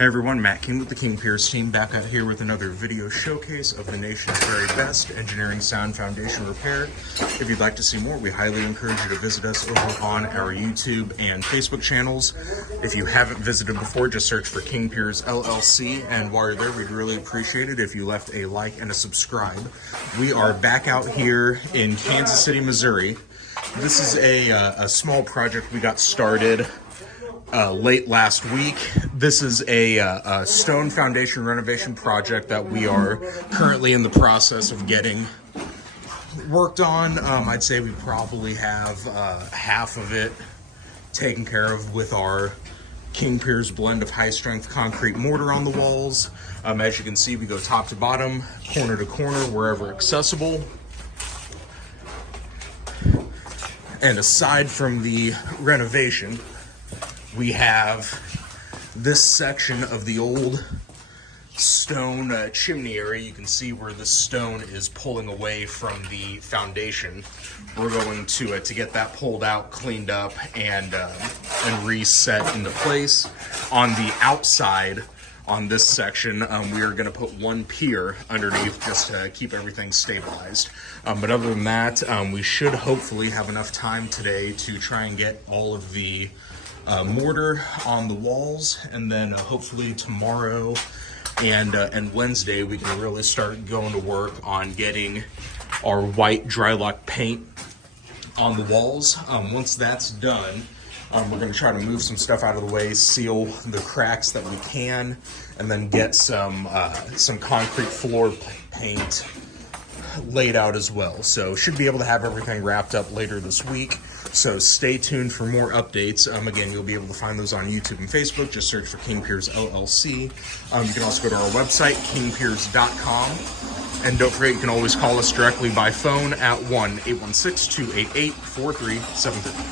Hey everyone, Matt King with the King Piers team back out here with another video showcase of the nation's very best engineering sound foundation repair. If you'd like to see more, we highly encourage you to visit us over on our YouTube and Facebook channels. If you haven't visited before, just search for King Piers LLC, and while you're there, we'd really appreciate it if you left a like and a subscribe. We are back out here in Kansas City, Missouri. This is a small project we got started late last week. This is a stone foundation renovation project that we are currently in the process of getting worked on. I'd say we probably have half of it taken care of with our King Piers blend of high strength concrete mortar on the walls. As you can see, we go top to bottom, corner to corner, wherever accessible. And aside from the renovation, we have this section of the old stone chimney area. You can see where the stone is pulling away from the foundation. We're going to get that pulled out, cleaned up, and reset into place. On the outside, on this section, we are going to put one pier underneath just to keep everything stabilized. But other than that, we should hopefully have enough time today to try and get all of the mortar on the walls, and then hopefully tomorrow and Wednesday we can really start going to work on getting our white Drylock paint on the walls. Once that's done, we're going to try to move some stuff out of the way, seal the cracks that we can, and then get some concrete floor paint laid out as well. So should be able to have everything wrapped up later this week. So stay tuned for more updates. Again, you'll be able to find those on YouTube and Facebook. Just search for King Piers LLC. You can also go to our website, kingpiers.com. And don't forget, you can always call us directly by phone at 1-816-288-4373.